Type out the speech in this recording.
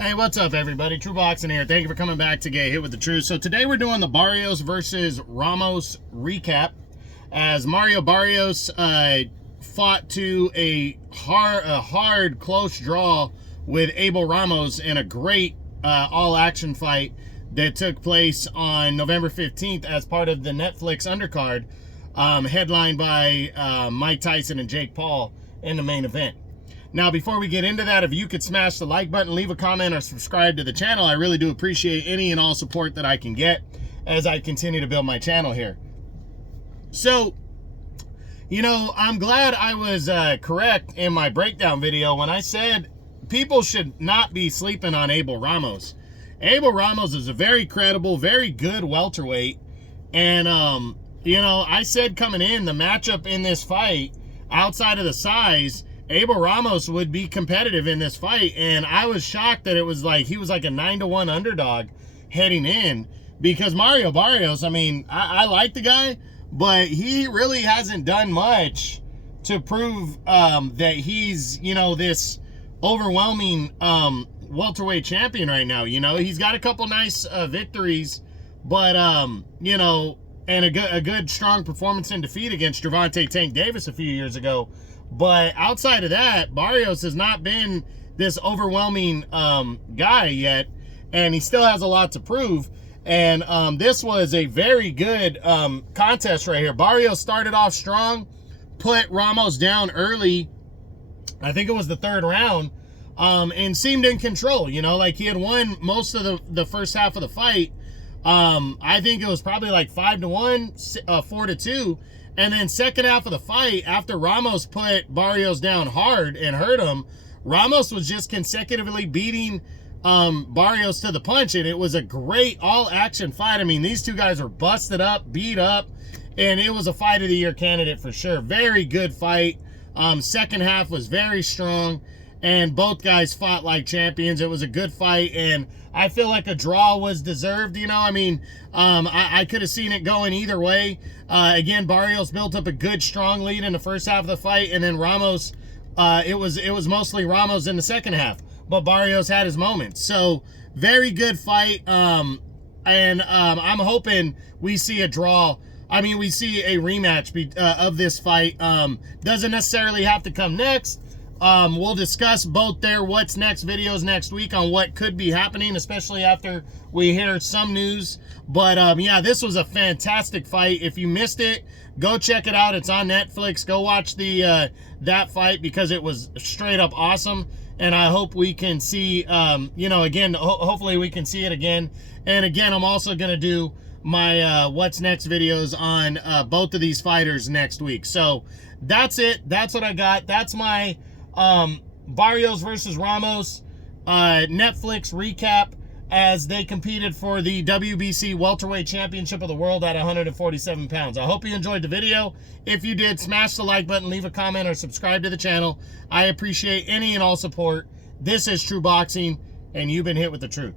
Hey, what's up, everybody? True Boxing here. Thank you for coming back to Get Hit with the Truth. So today we're doing the Barrios versus Ramos recap, as Mario Barrios fought to a hard, close draw with Abel Ramos in a great all-action fight that took place on November 15th as part of the Netflix undercard, headlined by Mike Tyson and Jake Paul in the main event. Now, before we get into that, if you could smash the like button, leave a comment, or subscribe to the channel, I really do appreciate any and all support that I can get as I continue to build my channel here. So, you know, I'm glad I was correct in my breakdown video when I said people should not be sleeping on Abel Ramos. Abel Ramos is a very credible, very good welterweight. And, you know, I said coming in, the matchup in this fight, outside of the size, Abel Ramos would be competitive in this fight, and I was shocked that it was like he was like a 9-1 underdog heading in, because Mario Barrios, I mean, I like the guy, but he really hasn't done much to prove that he's, you know, this overwhelming welterweight champion right now. You know, he's got a couple nice victories, but you know, and a good strong performance in defeat against Gervonta Tank Davis a few years ago. But outside of that, Barrios has not been this overwhelming guy yet, and he still has a lot to prove. And this was a very good contest right here. Barrios started off strong, put Ramos down early, I think it was the third round, and seemed in control. You know, like he had won most of the first half of the fight. I think it was probably like 5-1, 4-2. And then second half of the fight, after Ramos put Barrios down hard and hurt him, Ramos was just consecutively beating Barrios to the punch. And it was a great all-action fight. I mean, these two guys were busted up, beat up, and it was a fight of the year candidate for sure. Very good fight. Second half was very strong, and both guys fought like champions. It was a good fight, and I feel like a draw was deserved. You know, I mean, I could have seen it going either way. Again, Barrios built up a good, strong lead in the first half of the fight, and then Ramos, it was mostly Ramos in the second half, but Barrios had his moments. So, very good fight, and I'm hoping we see a draw. I mean, we see a rematch of this fight. Doesn't necessarily have to come next. We'll discuss both their what's next videos next week on what could be happening, especially after we hear some news. But yeah, this was a fantastic fight. If you missed it, go check it out. It's on Netflix. Go watch the that fight, because it was straight up awesome. And I hope we can see, you know, again, hopefully we can see it again. And again, I'm also going to do my what's next videos on both of these fighters next week. So that's it. That's what I got. That's my Barrios versus Ramos Netflix recap as they competed for the WBC Welterweight Championship of the World at 147 pounds. I hope you enjoyed the video. If you did, smash the like button, leave a comment, or subscribe to the channel. I appreciate any and all support. This is True Boxing, and you've been hit with the truth.